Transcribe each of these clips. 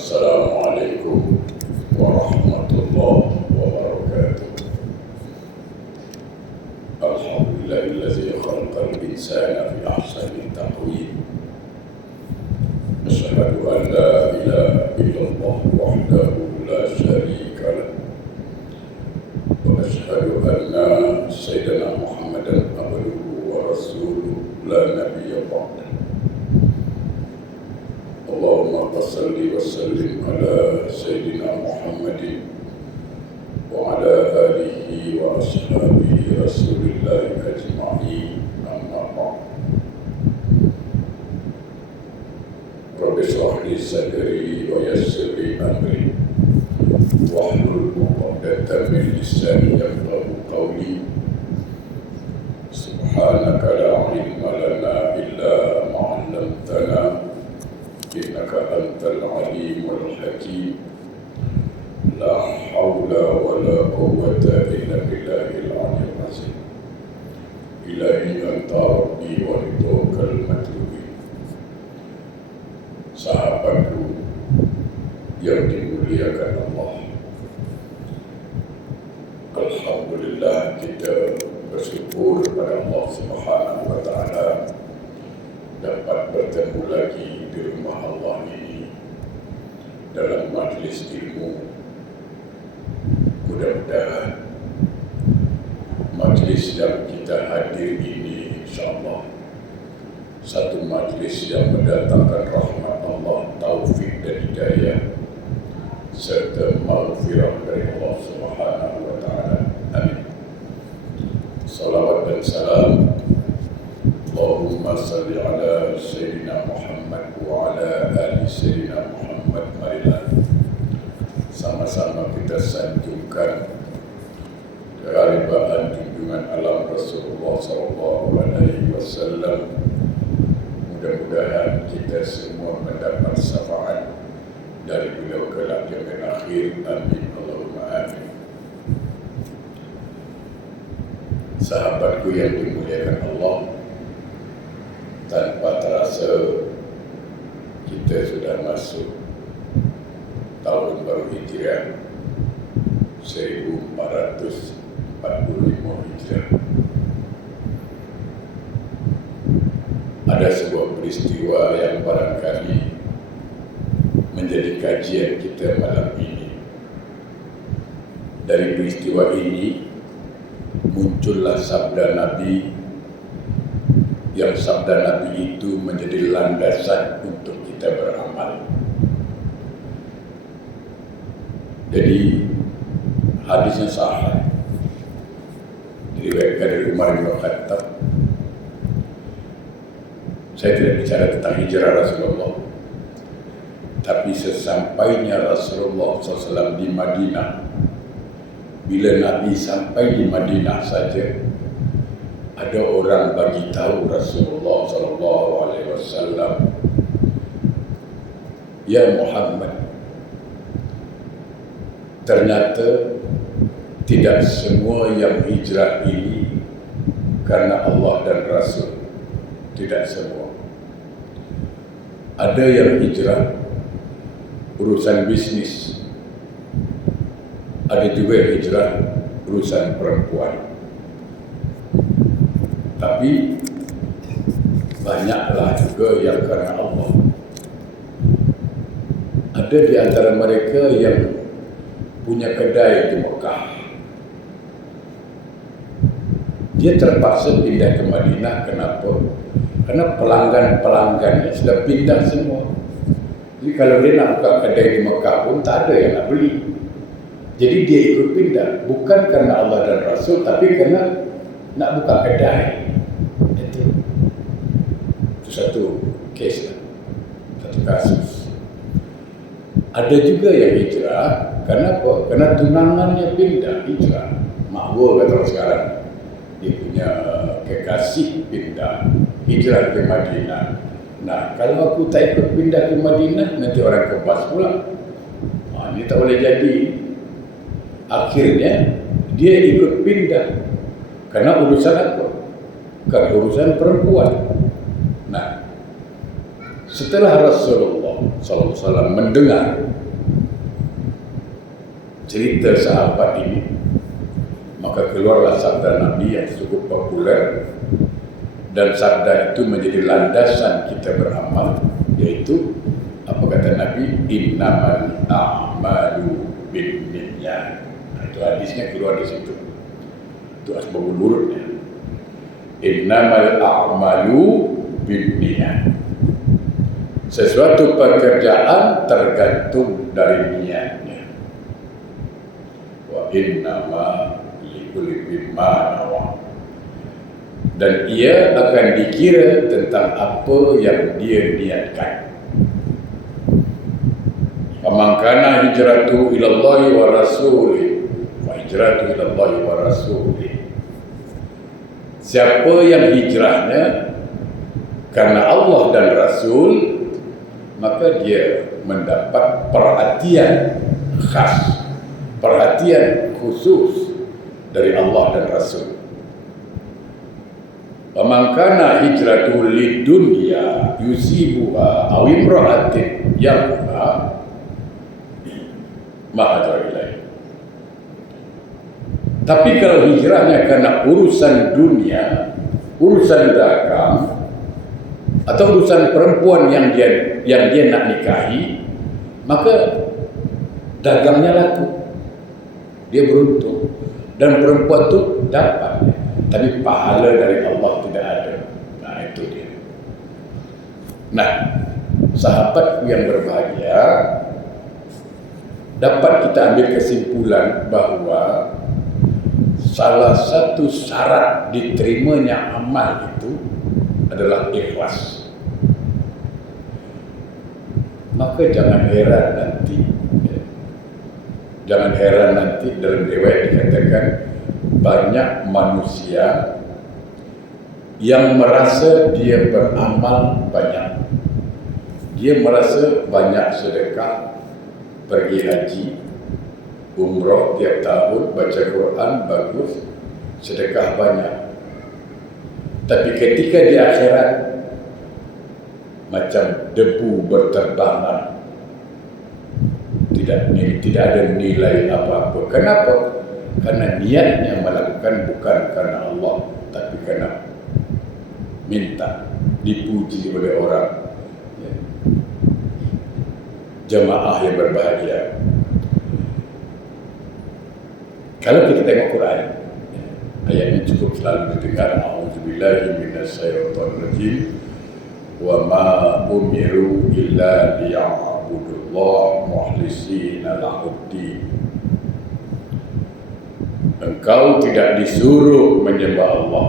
Assalamualaikum warahmatullahi wabarakatuh. Alhamdulillahillazi khalaqal insana fi ahsani taqwim. Asyhadu an la ilaha illallah wahdahu la syarika lah. Wa asyhadu anna sayyidina Muhammadan abduhu wa rasuluhu la nabiyya ba'dah. Allahumma salli wa sallim ala sayyidina Muhammadin wa ala alihi wa ashabihi Rasulillah ajma'in, amma ba'd. Rabbi shrah li sadri wa yassir li amri wahlul 'uqdatam min lisani yafqahu qawli. Subhanaka la ilma lana illa ma 'allamtana innaka antal alimul hakim. La haula wa la quwwata illa billahil aliyyil azim. Ilahi anta rabbi wa ridhakal matlubin. Sahabatku yang dimuliakan Allah, alhamdulillah kita bersyukur kepada Allah Subhanahu wa taala dapat bertemu lagi di rumah Allah ini dalam majlis ilmu. Mudah-mudahan majlis yang kita hadir ini insyaAllah satu majlis yang mendatangkan rahmat Allah, taufik dan hidayah serta maghfirah dari Allah Subhanahu wa taala. Amin. Salawat dan salam Allahumma salli ala Sayyidina Muhammad wa ala ali Sayyidina Muhammad. Marilah sama-sama kita sanjungkan keharibaan junjungan alam Rasulullah SAW. Mudah-mudahan kita semua mendapat syafaat dari beliau kelak zaman akhir. Amin Allahumma amin. Sahabatku yang dimuliakan Allah, tanpa terasa kita sudah masuk tahun baru Hijriah 1445 Hijriah. Ada sebuah peristiwa yang barangkali menjadi kajian kita malam ini. Dari peristiwa ini muncullah sabda Nabi, yang sabda Nabi itu menjadi landasan untuk kita beramal. Jadi hadisnya sahih diriwayatkan dari Umar bin Khattab. Saya tidak bicara tentang hijrah Rasulullah, tapi sesampainya Rasulullah SAW di Madinah, bila Nabi sampai di Madinah saja, ada orang bagi tahu Rasulullah SAW, "Ya Muhammad, ternyata tidak semua yang hijrah ini karena Allah dan Rasul. Tidak semua. Ada yang hijrah urusan bisnis, ada juga yang hijrah urusan perempuan. Tapi banyaklah juga yang karena Allah. Ada di antara mereka yang punya kedai di Mekah. Dia terpaksa pindah ke Madinah. Kenapa? Karena pelanggan-pelanggannya sudah pindah semua. Jadi kalau dia nak buka kedai di Mekah pun tak ada yang nak beli. Jadi dia ikut pindah, bukan karena Allah dan Rasul, tapi karena nak buka kedai. Itu satu case lah, satu kasus. Ada juga yang hijrah. Kenapa? Karena tunangannya pindah, hijrah. Makbul kata orang sekarang. Dia punya kekasih pindah, hijrah ke Madinah. Nah, kalau aku tak ikut pindah ke Madinah, nanti orang kebas pula. Ini tak boleh jadi. Akhirnya dia ikut pindah. Karena urusan apa? Karena urusan perempuan. Nah, Setelah Rasulullah SAW mendengar cerita sahabat ini, maka keluarlah sabda Nabi yang cukup populer, dan sabda itu menjadi landasan kita beramal, yaitu apa kata Nabi, innamal a'malu binniyat. Itu hadisnya keluar di situ. Itu asbabul wurudnya. Innamal a'malu binniyat. Sesuatu pekerjaan tergantung dari niatnya. Wa innama likulli bima nawa. Dan ia akan dikira tentang apa yang dia niatkan. Faman kana hijratu ila Allah wa rasulih, fa hijratu ila Allah wa rasulih. Siapa yang hijrahnya karena Allah dan Rasul, maka dia mendapat perhatian khas, perhatian khusus dari Allah dan Rasul. Faman kana hijratu lidunya yusibuha aw imra'atin yanha ma'adar ilaih. Tapi kalau hijrahnya karena urusan dunia, urusan dagang, atau urusan perempuan yang dia nak nikahi, maka dagangnya laku, dia beruntung, dan perempuan itu dapat, tapi pahala dari Allah tidak ada. Nah, itu dia. Nah, sahabat yang berbahagia, dapat kita ambil kesimpulan bahwa salah satu syarat diterimanya amal itu adalah ikhlas. Maka jangan heran nanti dalam riwayat dikatakan banyak manusia yang merasa dia beramal banyak, dia merasa banyak sedekah, pergi haji, umrah tiap tahun, baca Quran bagus, sedekah banyak. Tapi ketika di akhirat macam debu berterbangan, tidak ada nilai apa-apa. Kenapa? Karena niatnya melakukan bukan karena Allah, tapi karena minta dipuji oleh orang. Jamaah yang berbahagia, kalau kita tengok Quran, ayatnya cukup selalu didengar, a'udzubillahi minasyaitonirrajim, wa ma umiru illa liya'budullaha mukhlishina lahuddin. Engkau tidak disuruh menyembah Allah,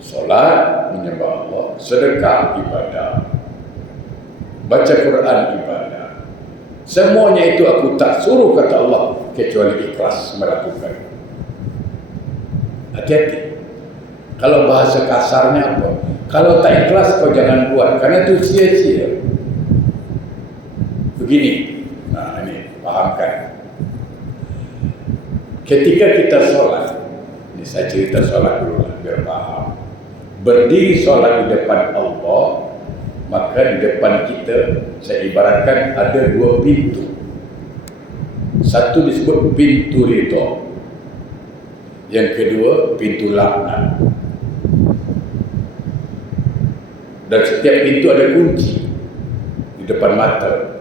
salat menyembah Allah, sedekah ibadah, baca Quran ibadah. Semuanya itu aku tak suruh, kata Allah, kecuali ikhlas melakukan. Hati-hati. Kalau bahasa kasarnya apa? Kalau tak ikhlas kau jangan buat, karena itu sia-sia. Begini, nah ini pahamkan. Ketika kita sholat, ini saya cerita sholat dulu lah, biar paham. Berdiri sholat di depan Allah, maka di depan kita, saya ibaratkan ada dua pintu. Satu disebut pintu ridha, yang kedua pintu laknat. Dan setiap pintu ada kunci di depan mata.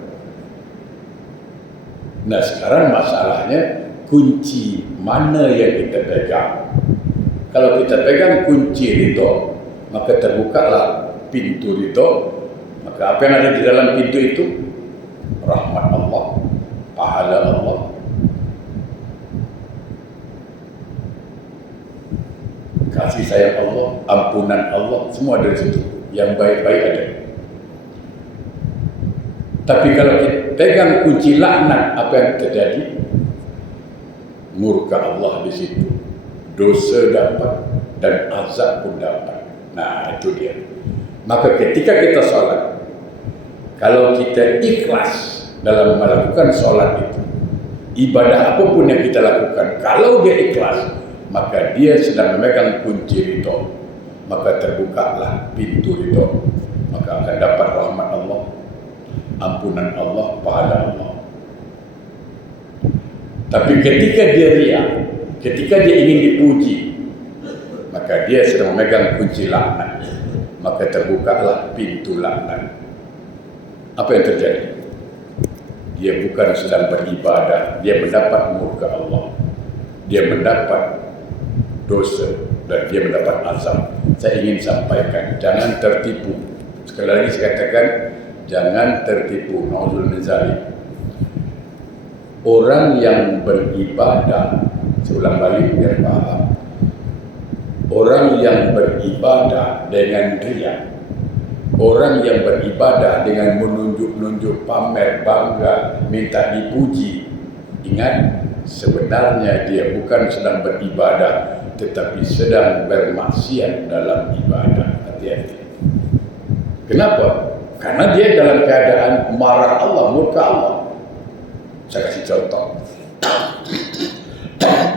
Nah, sekarang masalahnya kunci mana yang kita pegang. Kalau kita pegang kunci ridha, maka terbukalah pintu ridha. Maka apa yang ada di dalam pintu itu? Rahmat Allah, pahala Allah, kasih sayang Allah, ampunan Allah, semua ada di situ. Yang baik-baik ada. Tapi kalau kita pegang kunci laknat, apa yang terjadi? Murka Allah di situ, dosa dapat dan azab pun dapat. Nah, itu dia. Maka ketika kita sholat, kalau kita ikhlas dalam melakukan sholat itu, ibadah apapun yang kita lakukan, kalau dia ikhlas, maka dia sedang memegang kunci ridha, maka terbukalah pintu ridha. maka akan dapat rahmat Allah, ampunan Allah, pahala Allah. Tapi ketika dia riak, ketika dia ingin dipuji, maka dia sedang memegang kunci laknat, maka terbukalah pintu laknat. Apa yang terjadi? Dia bukan sedang beribadah, dia mendapat murka Allah, dia mendapat dosa, dan dia mendapat azab. Saya ingin sampaikan, jangan tertipu. Sekali lagi saya katakan, jangan tertipu. Na'udzubillah min zalik. Orang yang beribadah, saya ulang balik biar paham. Orang yang beribadah dengan riya, orang yang beribadah dengan menunjuk-nunjuk, pamer, bangga, minta dipuji, ingat, sebenarnya dia bukan sedang beribadah, tetapi sedang bermaksiat dalam ibadah. Hati-hati. Kenapa? Karena dia dalam keadaan marah Allah, murka Allah. Saya kasih contoh.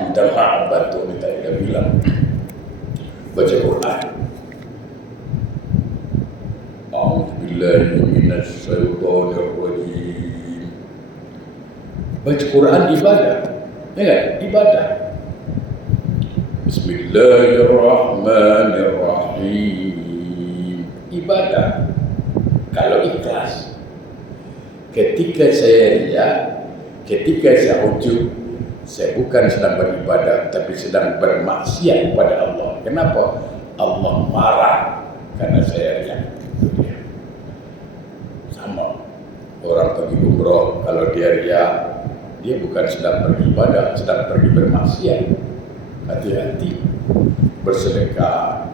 Minta maaf, bantu, minta dia bilang, baca Quran. A'udzubillahi minasyaitonirrajim. Baca Quran ibadah. Ya kan? Ibadah. Bismillahirrahmanirrahim. Ibadah. Kalau ikhlas. Ketika saya riya, ketika saya ujub, saya bukan sedang beribadah, tapi sedang bermaksiat kepada Allah. Kenapa? Allah marah karena saya riya. Sama. Orang pergi umroh, kalau dia riya, dia bukan sedang beribadah, sedang pergi bermaksiat. Hati-hati. Bersedekah.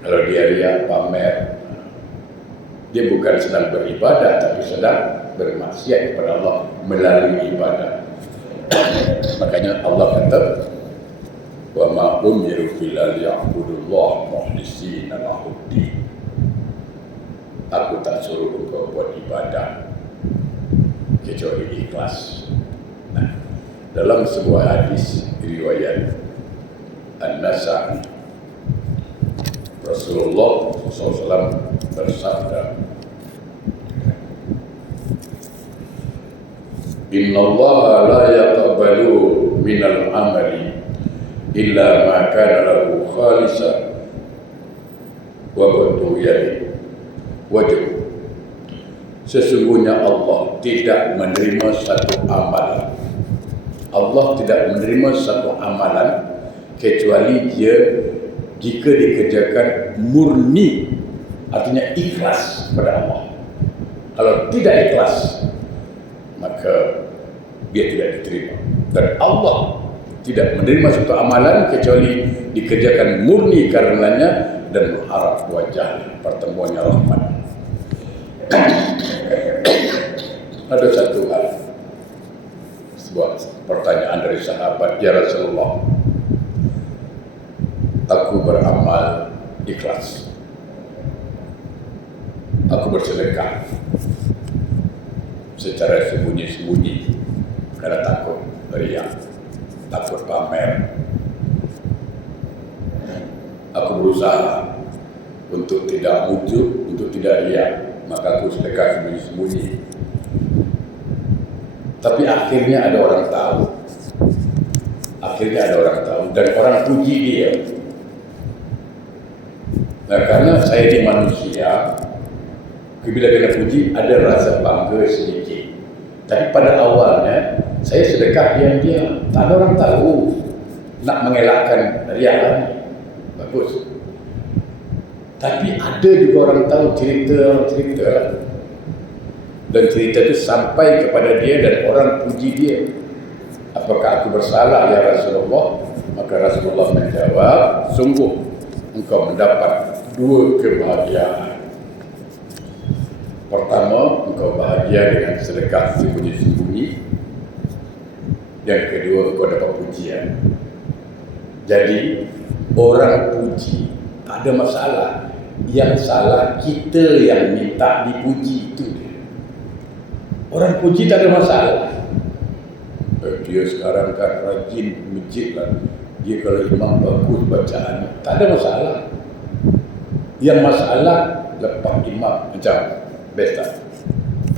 Kalau dia riya, pamer, dia bukan sedang beribadah, tapi sedang bermaksiat kepada Allah melalui ibadah. Makanya Allah kata, wa ma umiru illa liya'budullah mukhlishina lahuddin. Aku tak suruh engkau buat ibadah kecuali ikhlas. Nah, dalam sebuah hadis riwayat An-Nasa'i, Rasulullah SAW bersabda, Inna Allah la yaqbalu minal amali illa ma kana lahu khalisan wa batu yadi wajib. Sesungguhnya Allah tidak menerima satu amalan. Allah tidak menerima satu amalan kecuali dia jika dikerjakan murni, artinya ikhlas kepada Allah. Kalau tidak ikhlas, maka dia tidak diterima. Dan Allah tidak menerima satu amalan kecuali dikerjakan murni karenanya dan mengharap wajah pertemuannya rahmat. Ada satu hal, sebuah pertanyaan dari sahabat, ya Rasulullah, aku beramal ikhlas, aku bersedekah secara sembunyi-sembunyi karena takut riya, takut pamer. Aku berusaha untuk tidak wujud, untuk tidak riya, maka aku sedekah sembunyi-sembunyi. Tapi akhirnya ada orang tahu. Akhirnya ada orang tahu dan orang puji dia. Nah, karena saya ini manusia, bila kena puji ada rasa bangga sedikit. Tapi pada awalnya saya sedekah diam-diam, tak ada orang tahu, nak mengelakkan riya. Bagus. Tapi ada juga orang tahu cerita, dan cerita itu sampai kepada dia dan orang puji dia. Apakah aku bersalah ya Rasulullah? Maka Rasulullah menjawab, sungguh engkau mendapat dua kebahagiaan. Pertama, engkau bahagia dengan sedekah sembunyi-sembunyi. Yang kedua, engkau dapat pujian. Jadi orang puji tak ada masalah. Yang salah kita yang minta dipuji itu dia. Orang puji tak ada masalah. Dia sekarang kan rajin masjid lah. Dia kalau imam bagus bacaannya, tak ada masalah. Yang masalah lepas imam macam best.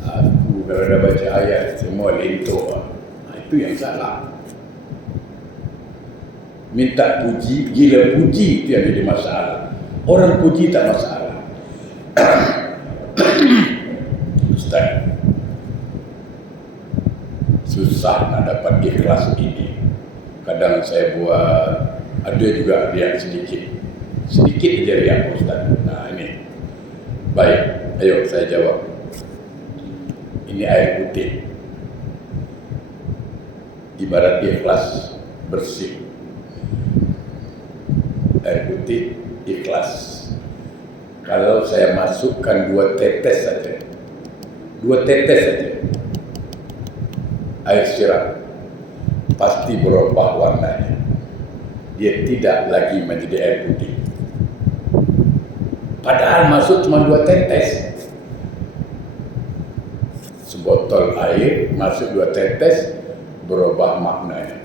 Aku kalau dah baca ayat semua lentur. Itu yang salah. Minta puji, gila puji itu yang jadi masalah. Orang puji tak masalah. Ustaz, susah nak dapat ikhlas ini. Kadang saya buat, ada juga riak sedikit aja riak Ustaz. Nah ini, baik, ayo saya jawab. Ini air putih, ibarat ikhlas bersih. Air putih ikhlas. Kalau saya masukkan 2 tetes saja air siram, pasti berubah warnanya. Dia tidak lagi menjadi air putih. Padahal masuk cuma 2 tetes. Sebotol air masuk 2 tetes, berubah maknanya.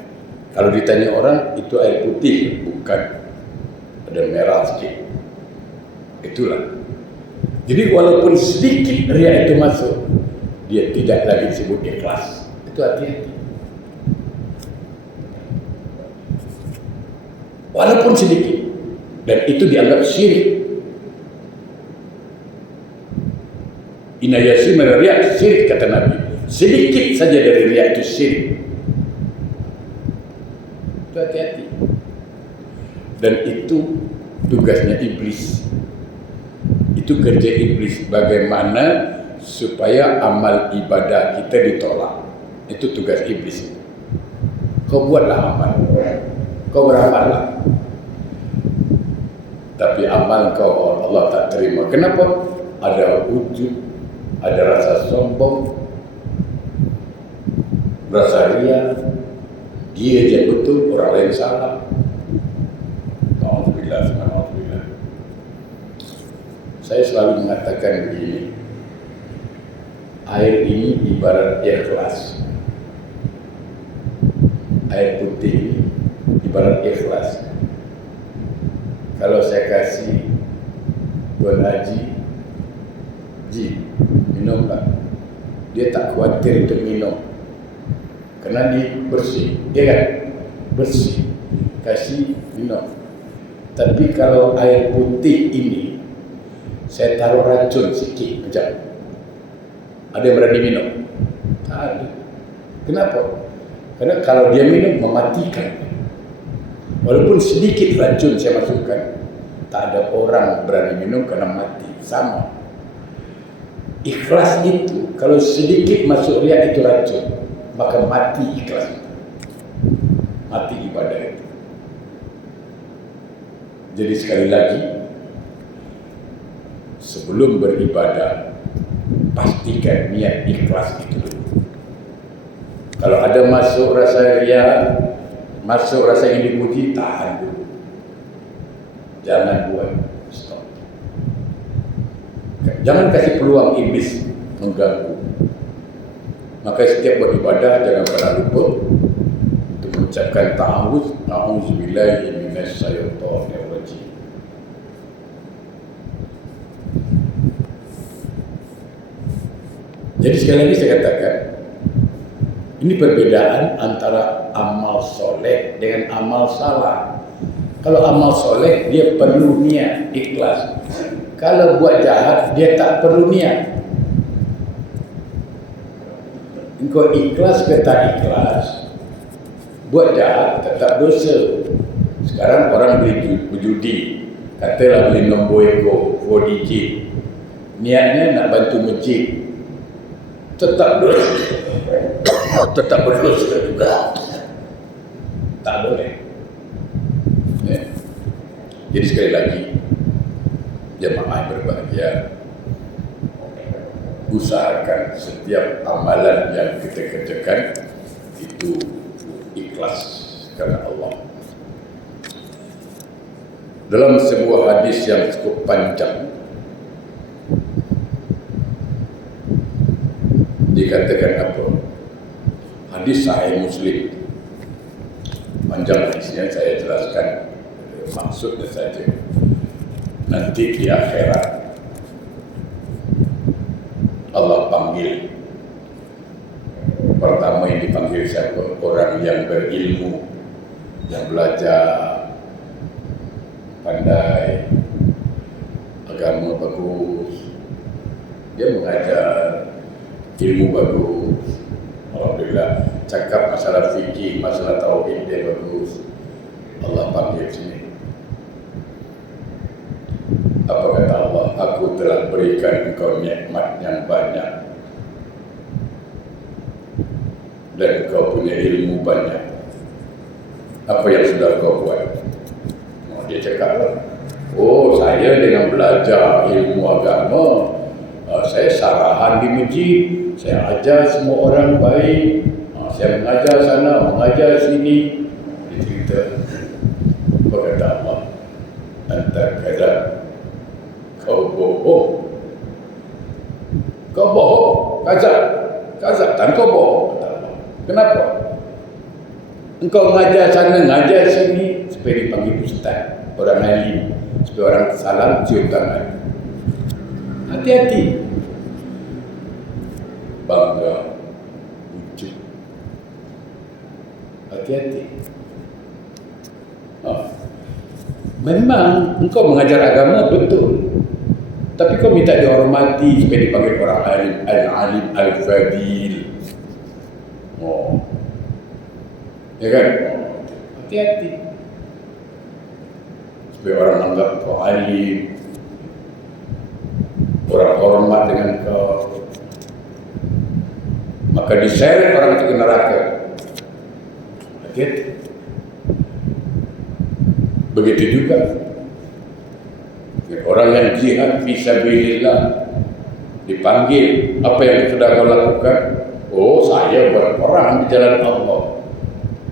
Kalau ditanya orang, itu air putih, bukan, ada merah sikit. Itulah. Jadi walaupun sedikit riak itu masuk, dia tidak lagi disebut ikhlas. Itu hati-hati. Walaupun sedikit, dan itu dianggap syirik. Inna yasin min riak syirik, kata Nabi. Sedikit saja dari riak itu syirik. Itu hati-hati. Dan itu tugasnya iblis. Itu kerja iblis. Bagaimana supaya amal ibadah kita ditolak. Itu tugas iblis. Kau buatlah amal, kau beramallah, tapi amal kau Allah tak terima. Kenapa? Ada ujub, ada rasa sombong, rasa ria. Dia je betul, orang lain salah. Alhamdulillah, alhamdulillah. Saya selalu mengatakan begini, air ini ibarat ikhlas. Air putih ini ibarat ikhlas. Kalau saya kasih Tuan Haji, Ji, minumlah, dia tak khawatir untuk minum, kerana dia bersih, dia kan? Bersih, kasih minum. Tapi kalau air putih ini saya taruh racun sikit macam, ada yang berani minum? Tak ada. Kenapa? Karena kalau dia minum mematikan. Walaupun sedikit racun saya masukkan, tak ada orang berani minum kerana mati. Sama. Ikhlas itu, kalau sedikit masuk riak itu racun, maka mati ikhlas itu. Mati ibadah itu. Jadi sekali lagi, sebelum beribadah, pastikan niat ikhlas itu dulu. Kalau ada masuk rasa riak, masuk rasa ingin dipuji, tahan dulu. Jangan buat, stop. Jangan kasih peluang iblis mengganggu. Maka setiap buat ibadah, jangan pernah lupa untuk mengucapkan ta'awuz, a'udzubillahi minasyaitonir rajim. Jadi sekali lagi saya katakan, ini perbedaan antara amal soleh dengan amal salah. Kalau amal soleh, dia perlu niat, ikhlas. Kalau buat jahat, dia tak perlu niat. Engkau ikhlas ke tak ikhlas, buat jahat tetap dosa. Sekarang orang beli berjudi, katalah beli nombor eko 4 digit, niatnya nak bantu masjid, tetap dosa. Tetap berdosa juga. Tak boleh. Ya. Jadi sekali lagi, jemaah berbahagia, usahakan setiap amalan yang kita kerjakan itu ikhlas karena Allah. Dalam sebuah hadis yang cukup panjang, dikatakan apa? Hadis Sahih Muslim. Panjang hadisnya, saya jelaskan maksudnya saja. nanti di akhirat Allah panggil. Pertama yang dipanggil siapa? Orang yang berilmu, yang belajar, pandai, agama bagus, dia mengajar, ilmu bagus, alhamdulillah, cakap masalah fikih, masalah tauhid dia bagus, Allah panggil sini. Apa kata Allah? Aku telah berikan engkau nikmat yang banyak dan engkau punya ilmu banyak. Apa yang sudah kau buat? Dia cakap, oh saya dengan belajar ilmu agama, saya sarahan di masjid, saya ajar semua orang baik, saya mengajar sana, mengajar sini. Dia cerita. Apa kata Allah? Anta kadzab. Kau bohong. Kau bohong. Kadzab. Dan kau bohong. Kata Allah. Kenapa? Engkau mengajar sana, mengajar sini supaya dipanggil ustaz, orang alim, supaya orang salam cium tangan. Hati-hati. Bangga, ujub. Hati-hati. Memang engkau mengajar agama betul, tapi kau minta dihormati supaya dipanggil orang alim, al-alim, al-fadil. Ya kan? Hati-hati. Supaya orang anggap kau alim, orang hormat dengan kau, maka diseret orang itu ke neraka. Hati-hati. Begitu juga orang yang jihad fisabilillah dipanggil, apa yang sudah kau lakukan? Oh, saya berperang di jalan Allah,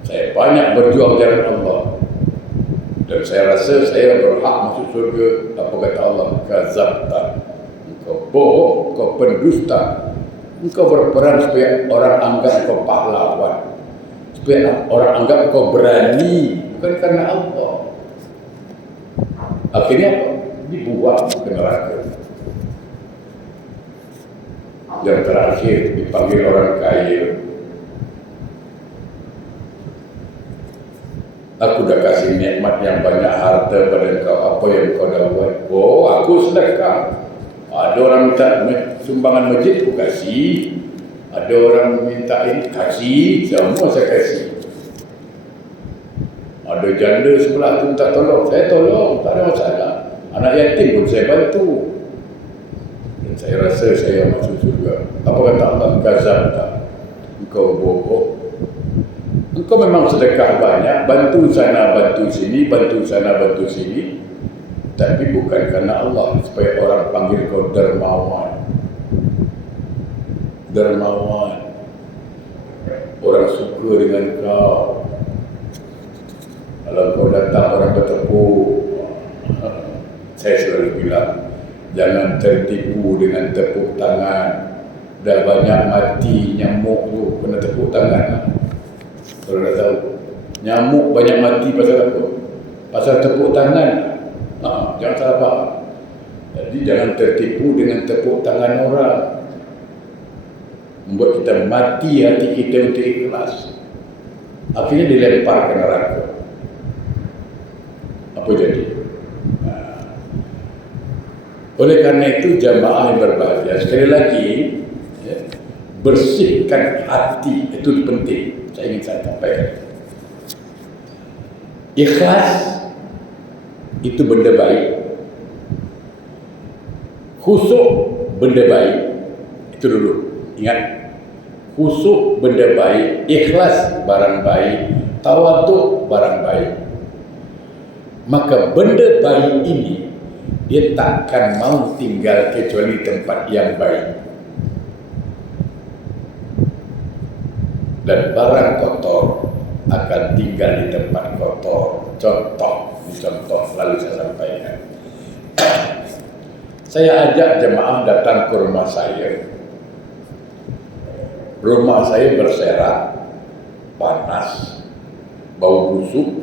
saya banyak berjuang di jalan Allah, dan saya rasa saya berhak masuk surga. Apa kata Allah? Kadzabta. Engkau bohong, engkau pendusta. Engkau berperang supaya orang anggap engkau pahlawan, supaya orang anggap engkau berani, bukan karena Allah. Akhirnya dibuang ke neraka. Yang terakhir dipanggil orang kaya. Aku dah kasih nikmat yang banyak harta pada engkau. Apa yang kau dah buat? Oh, aku sedekah. Ada orang minta sumbangan masjid, aku kasih. Ada orang minta ini, kasih. Semua saya kasih. Ada janda sebelah tu minta tolong, saya tolong, tak ada masalah. Anak yatim pun saya bantu. Dan saya rasa saya masuk surga. Apa kata Allah? Kadzabta. Engkau bohong. Engkau memang sedekah banyak, bantu sana, bantu sini, bantu sana, bantu sini, tapi bukan karena Allah, supaya orang panggil kau dermawan. Dermawan. Orang suka dengan kau. Kalau kau datang orang bertepuk, saya selalu bilang, jangan tertipu dengan tepuk tangan. Dah banyak mati nyamuk tu kena tepuk tangan. Kalau dah tahu, nyamuk banyak mati pasal apa? Pasal tepuk tangan. Jangan salah faham. Jadi jangan tertipu dengan tepuk tangan orang, membuat kita mati hati kita untuk ikhlas. Akhirnya dilempar ke neraka. Apa jadi? Oleh karena itu jamaah yang berbahagia, sekali lagi ya, bersihkan hati itu penting. Saya ingin sampaikan, ikhlas itu benda baik, khusyuk benda baik. Itu dulu, ingat, khusyuk benda baik, ikhlas barang baik, tawaduk barang baik. Maka benda baik ini dia takkan mau tinggal kecuali tempat yang baik. Dan barang kotor akan tinggal di tempat kotor. Contoh lalu saya sampaikan. Saya ajak jemaah datang ke rumah saya. Rumah saya berserak, panas, bau busuk,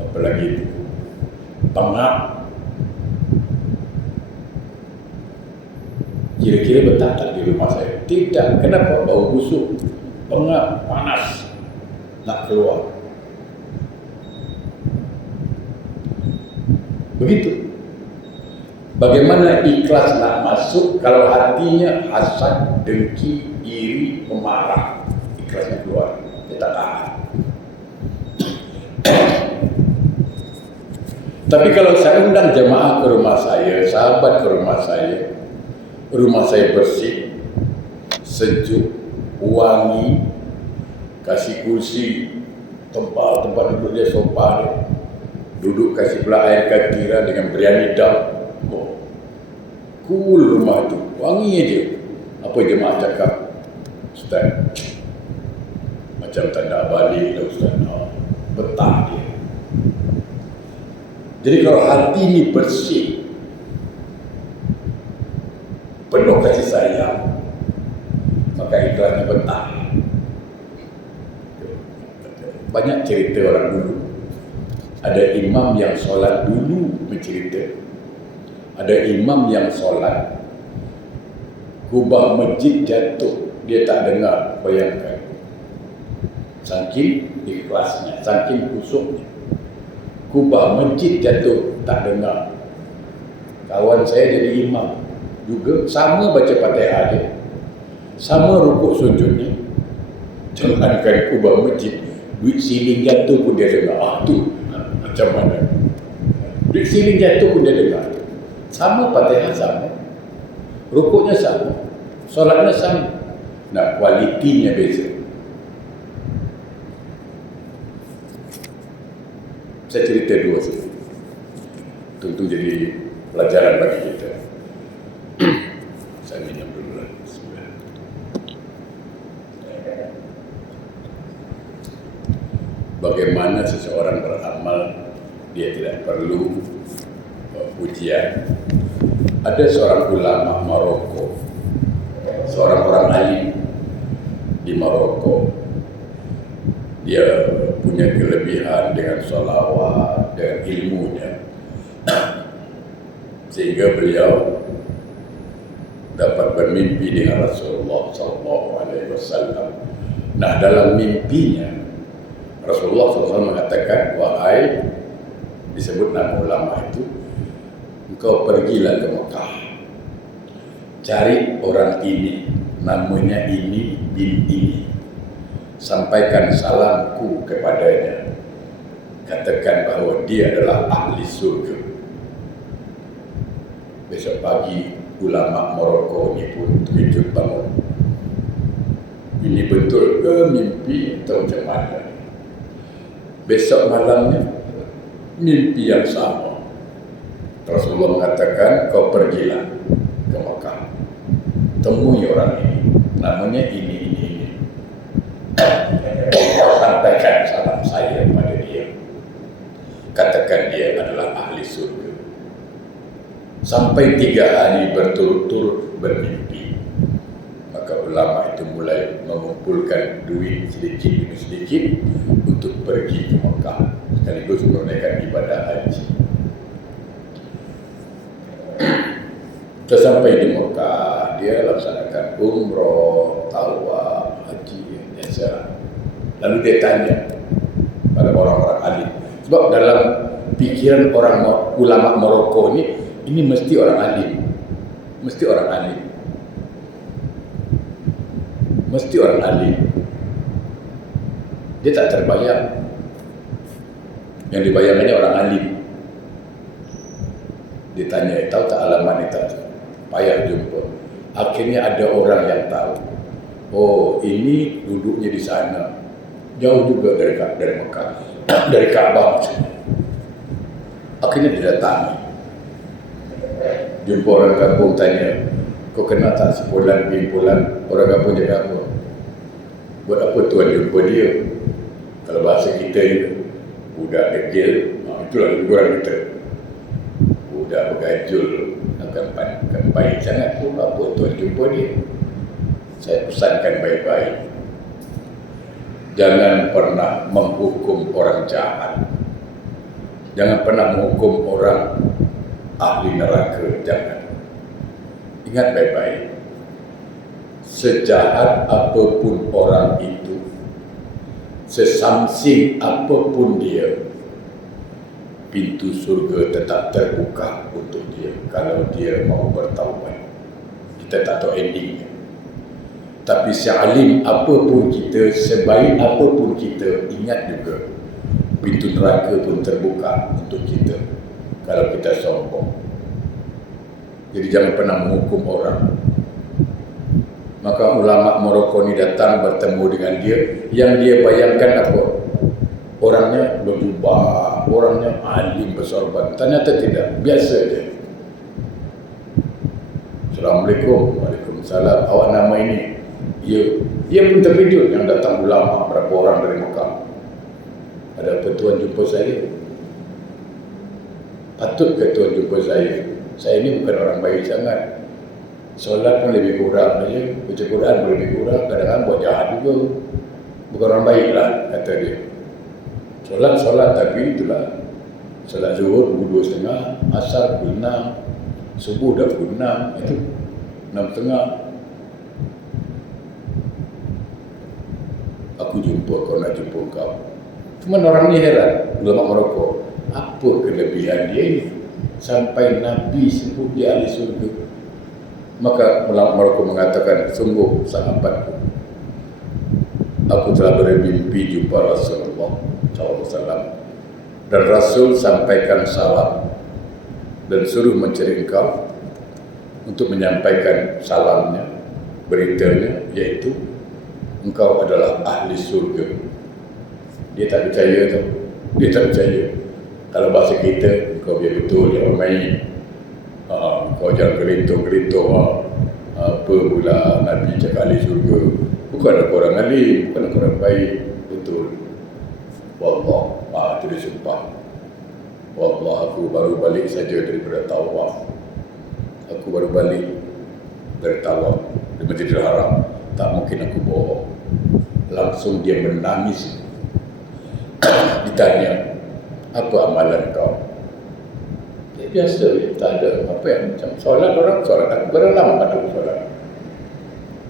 apalagi itu. pengap. Kira-kira betah tak di rumah saya? Tidak. Kenapa? Bau busuk, pengap, panas, nak keluar. Begitu. Bagaimana ikhlas nak masuk kalau hatinya hasad, dengki, iri, pemarah? Ikhlasnya keluar. Dia tak tahan. Tapi kalau saya undang jemaah ke rumah saya, sahabat ke rumah saya bersih, sejuk, wangi, kasih kursi, tempat duduk dia, sofa dia, duduk kasih pula air kakira dengan biryani dam. Oh, cool rumah itu, wangi aja. Apa jemaah cakap? Ustaz, macam tak nak balik lah Ustaz. Betah dia. Jadi kalau hati ini bersih, penuh kasih sayang, maka ikhlasnya betah. Banyak cerita orang dulu. Ada imam yang solat dulu bercerita. Ada imam yang solat, kubah masjid jatuh, dia tak dengar. Bayangkan, saking ikhlasnya, saking khusyuknya, kubah masjid jatuh, tak dengar. Kawan saya jadi imam juga, sama baca Fatihah dia, sama rukuk sujudnya. Jangankan kubah masjid, duit siling jatuh pun dia dengar. Tu macam mana? Duit siling jatuh pun dia dengar. Sama Fatihah sama, rukuknya sama, solatnya sama. Nah, kualitinya beza. Saya cerita dua sini, tentu jadi pelajaran bagi kita. Saya minum dulu lah. Bagaimana seseorang beramal, dia tidak perlu pujian. Ada seorang ulama Maroko, seorang orang alim di Maroko. Dia punya kelebihan dengan sholawat, dengan ilmunya, sehingga beliau dapat bermimpi dengan Rasulullah SAW. Nah, dalam mimpinya Rasulullah SAW mengatakan, wahai, disebut nama ulama itu, engkau pergilah ke Mekah, cari orang ini, namanya ini bin ini, sampaikan salamku kepadanya, katakan bahwa dia adalah ahli surga. Besok pagi ulama Maroko ini pun terkejut bangun. Ini betul ke mimpi atau macam mana? Besok malamnya mimpi yang sama. Rasulullah mengatakan, kau pergilah ke Mekah, temui orang ini, namanya ini. Sampaikan salam saya pada dia, katakan dia adalah ahli surga. Sampai 3 hari berturut-turut bermimpi, maka ulama itu mulai mengumpulkan duit sedikit demi sedikit untuk pergi ke Mekah, sekaligus menunaikan ibadah haji. Sesampai di Mekah, dia laksanakan umroh, tawaf, haji, biasa. Lalu dia tanya pada orang-orang alim, sebab dalam pikiran orang ulama Maroko ini mesti orang alim, mesti orang alim, mesti orang alim. Dia tak terbayang, yang dibayangkannya orang alim. Dia tanya, tahu tak alamat ni? Tak, payah jumpa. Akhirnya ada orang yang tahu. Oh, ini duduknya di sana, jauh juga dari Mekah, dari Ka'bah maksudnya. Akhirnya dia datangi, jumpa orang kampung, tanya, kau kenal tak si Fulan bin Fulan? Orang kampung cakap apa? Buat apa tuan jumpa dia? Kalau bahasa kita ni, budak degil, itulah lebih kurang kita. Budak bergajul, akan baik sangat pun, apa tuan jumpa dia? Saya pesankan baik-baik, jangan pernah menghukum orang jahat Jangan pernah menghukum orang ahli neraka, jangan. Ingat baik-baik, sejahat apapun orang itu, sesamsing apapun dia, pintu surga tetap terbuka untuk dia kalau dia mau bertaubat. Kita tak tahu endingnya. Tapi sealim apapun kita, sebaik apapun kita, ingat juga pintu neraka pun terbuka untuk kita kalau kita sombong. Jadi jangan pernah menghukum orang. Maka ulama Morocco ni datang bertemu dengan dia, yang dia bayangkan apa? Orangnya berjubah, orangnya alim bersorban. Ternyata tidak, biasa je. Assalamualaikum. Waalaikumsalam. Awak nama ini? Ya, dia pun terkejut yang datang ulama, berapa orang dari Mekah. Ada apa tuan jumpa saya? Patut ke tuan jumpa saya? Saya ni bukan orang baik sangat. Solat pun lebih kurang saja, baca Quran pun lebih kurang, kadang-kadang buat jahat juga. Bukan orang baik lah, kata dia. Solat tapi itulah. Solat zuhur pukul 2.30, asar pukul 6, subuh dah pukul 6, itu 6.30. Aku jumpa kau, nak jumpa kau. Cuma orang ni heran, ulama Morocco, apa kelebihan dia ni sampai Nabi sebut dia ahli surga. Maka ulama Morocco mengatakan, sungguh sahabatku, aku telah bermimpi jumpa Rasulullah SAW, dan Rasul sampaikan salam dan suruh mencari engkau untuk menyampaikan salamnya, beritanya, yaitu engkau adalah ahli surga. Dia tak percaya tu. Dia tak percaya. Kalau bahasa kita, kau biar betul, jangan main. Kau jangan gelintung-gelintung. Apa pula Nabi cakap ahli surga? Bukan aku orang alim, bukan aku orang baik. Betul. Wallah, itu dia sumpah. Wallah, aku baru balik saja daripada tawaf. Aku baru balik dari tawaf di Masjidil Haram. Tak mungkin aku bohong. Langsung dia menangis. Ditanya, apa amalan kau? Dia biasa, tak ada apa yang macam solat. Orang solat, aku kadang lama aku solat.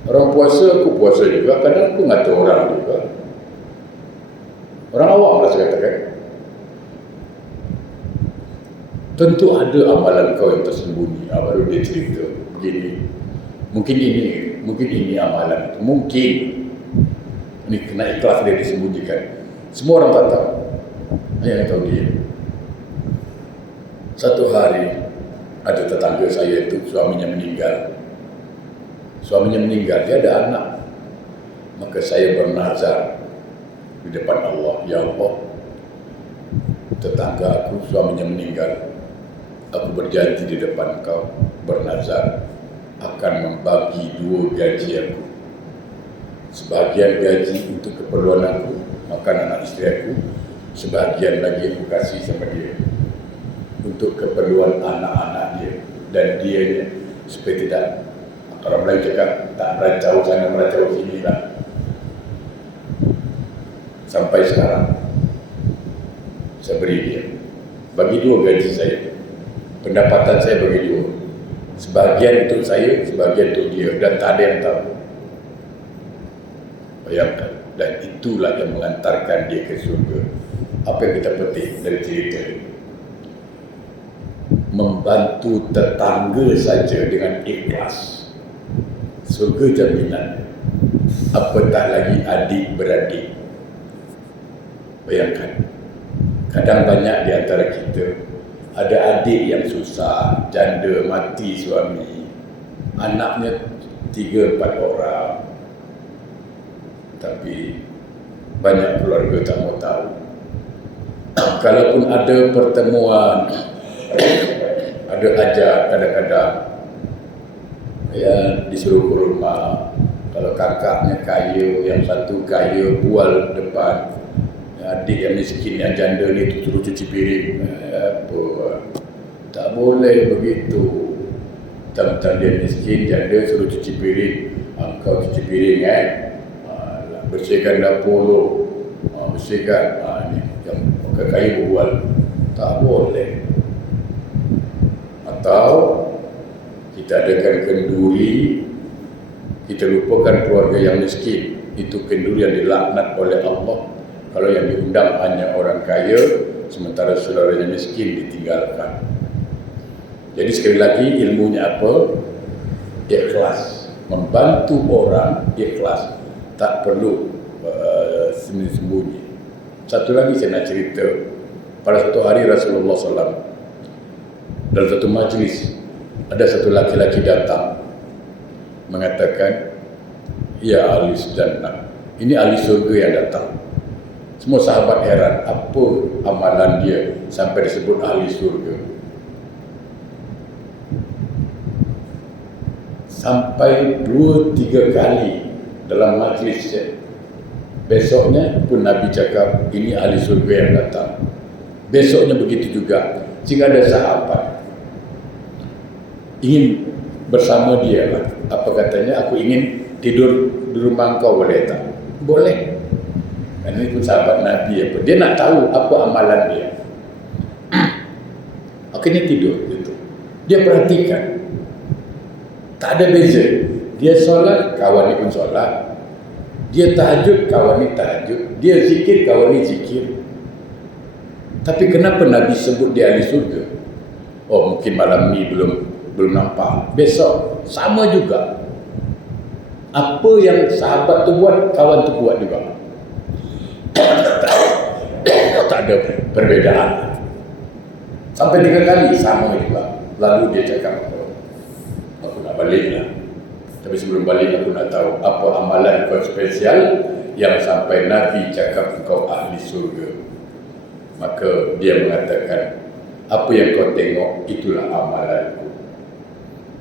Orang puasa, aku puasa juga. Kadang aku ngatur orang juga. Orang awam lah saya katakan. Tentu ada amalan kau yang tersembunyi. Baru dia cerita begini. Mungkin ini amalan. Mungkin ini kena ikhlas dia disembunyikan. Semua orang tak tahu. Hanya yang tahu dia. Satu hari ada tetangga saya itu suaminya meninggal. Dia ada anak. Maka saya bernazar di depan Allah, ya Allah, tetangga aku suaminya meninggal. Aku berjanji di depan kau, bernazar akan membagi 2 gaji aku. Sebahagian gaji untuk keperluan aku, makan anak isteri aku. Sebahagian lagi aku kasih sama dia untuk keperluan anak-anak dia dan dianya, supaya tidak, orang lain cakap, tak meracau sana meracau sini lah. Sampai sekarang saya beri dia, bagi 2 gaji saya, pendapatan saya bagi 2, sebahagian untuk saya, sebahagian untuk dia, dan tak ada yang tahu. Bayangkan, dan itulah yang mengantarkan dia ke surga. Apa yang kita petik dari cerita ini? Membantu tetangga saja dengan ikhlas, surga jaminan. Apatah lagi adik-beradik. Bayangkan, kadang banyak di antara kita ada adik yang susah, janda, mati suami, anaknya 3-4 orang, tapi banyak keluarga tak mau tahu. Kalaupun ada pertemuan, ada ajak kadang-kadang, ya disuruh ke rumah. Kalau kakaknya kaya, yang satu kaya, bual depan. Adik yang miskin, yang janda ni tu suruh cuci piring. Apa? Tak boleh begitu. Tentang dia miskin, janda suruh cuci piring. Kau cuci piring bersihkan dapur, bersihkan. Ni yang kaya berbual. Tak boleh. Atau kita adakan kenduri, kita lupakan keluarga yang miskin. Itu kenduri yang dilaknat oleh Allah. Kalau yang diundang hanya orang kaya, sementara saudaranya miskin ditinggalkan. Jadi sekali lagi ilmunya apa? Ikhlas. Membantu orang ikhlas. Tak perlu sembunyi-sembunyi. Satu lagi saya nak cerita. Pada satu hari Rasulullah SAW dalam satu majlis, ada satu laki-laki datang mengatakan, ya ahli jannah, ini ahli surga yang datang. Semua sahabat heran, apa amalan dia sampai disebut ahli surga. Sampai 2-3 kali dalam majlis. Besoknya pun Nabi cakap, ini ahli surga yang datang. Besoknya begitu juga. Jika ada sahabat ingin bersama dia lah, apa katanya, aku ingin tidur di rumah engkau, boleh tak? Boleh. Dan ini pun sahabat Nabi apa, dia nak tahu apa amalan dia. Akhirnya tidur gitu. Dia perhatikan, tak ada beza. Dia solat, kawan ni pun solat. Dia tahajud, kawan ni tahajud. Dia zikir, kawan ni zikir. Tapi kenapa Nabi sebut dia ahli surga? Oh, mungkin malam ni belum nampak. Besok sama juga. Apa yang sahabat tu buat, kawan tu buat juga. Tak ada perbezaan. Sampai 3 kali sama juga. Lalu dia cakap, aku nak balik lah. Tapi sebelum balik aku nak tahu apa amalan kau spesial yang sampai Nabi cakap kau ahli surga. Maka dia mengatakan, apa yang kau tengok itulah amalanku.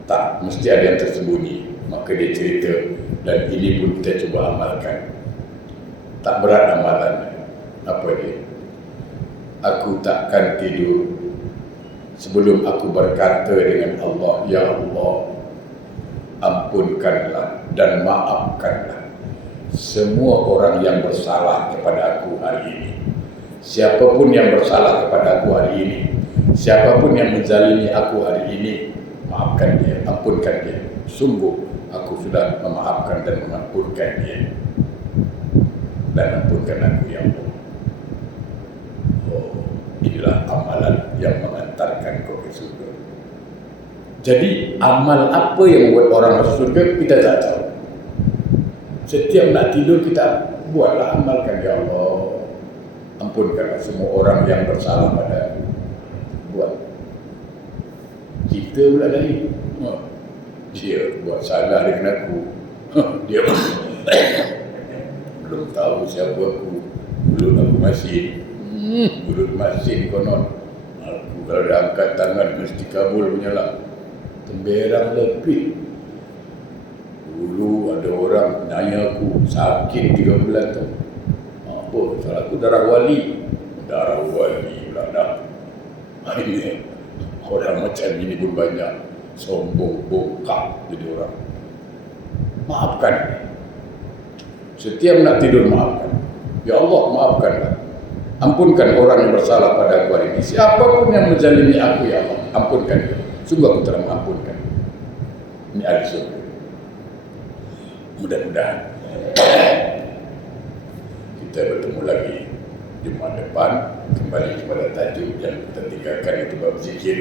Tak, mesti ada yang tersembunyi. Maka dia cerita, dan ini pun kita cuba amalkan. Tak berat amalannya. Apa dia? Aku takkan tidur sebelum aku berkata dengan Allah, ya Allah, ampunkanlah dan maafkanlah semua orang yang bersalah kepada aku hari ini. Siapapun yang bersalah kepada aku hari ini, siapapun yang menzalimi aku hari ini, maafkan dia, ampunkan dia. Sungguh aku sudah memaafkan dan mengampunkan dia. Dan ampunkan aku, ya Allah. Oh, inilah amalan yang mengantarkan kau ke surga. Jadi amal apa yang membuat orang masuk surga kita tak tahu. Setiap nak tidur kita buatlah, amalkan, ya Allah, ampunkanlah semua orang yang bersalah pada aku. Buat. Kita pula tadi, dia buat salah dengan aku. Dia belum tahu siapa aku. Mulut aku masin. Mulut masin konon. Aku kalau dah angkat tangan mesti kabul punya lah. Temberang lebih. Dulu ada orang nanya aku, sakit 3 bulan tu. Apa? Salah aku darah wali. Darah wali pula dah. Ini orang macam ini pun banyak. Sombong, bongkak jadi orang. Maafkan. Setiap nak tidur maafkan. Ya Allah, maafkanlah. Ampunkan orang yang bersalah pada aku hari ini. Siapapun yang menzalimi aku, ya Allah, ampunkan dia. Sungguh aku telah mengampunkan. Ini ahli surga. Mudah-mudahan kita bertemu lagi Jumaat depan, kembali kepada tajuk yang kita tinggalkan, itu bab zikir.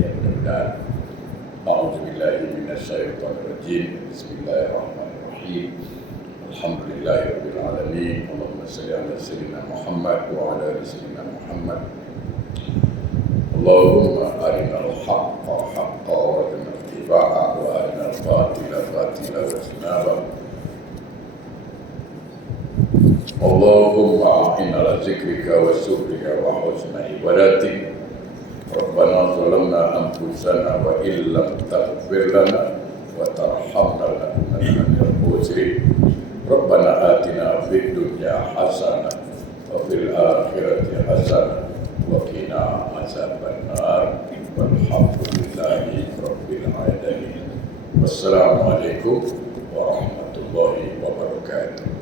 Ya, mudah-mudahan. A'udzubillahi minasyaitonirrajim. Bismillahirrahmanirrahim. Alhamdulillahirabbil alamin. Allahumma shalli ala sayyidina Muhammad wa ala ali sayyidina Muhammad. Allahumma arinal haqqa haqqa wa arina ittiba'a wa arinal batila batila wa ijtinaba. Allahumma a'inna ala zikrika wa syukrika wa husna ibadatik. Rabbana zalamna anfusana wa illam taghfir lana wa tarhamna lanakunanna minal khasirin. Rabbana atina fid dunya hasanah wa fil akhirati hasanah wa qina azabannar. Walhamdulillahi rabbil alamin. Wassalamualaikum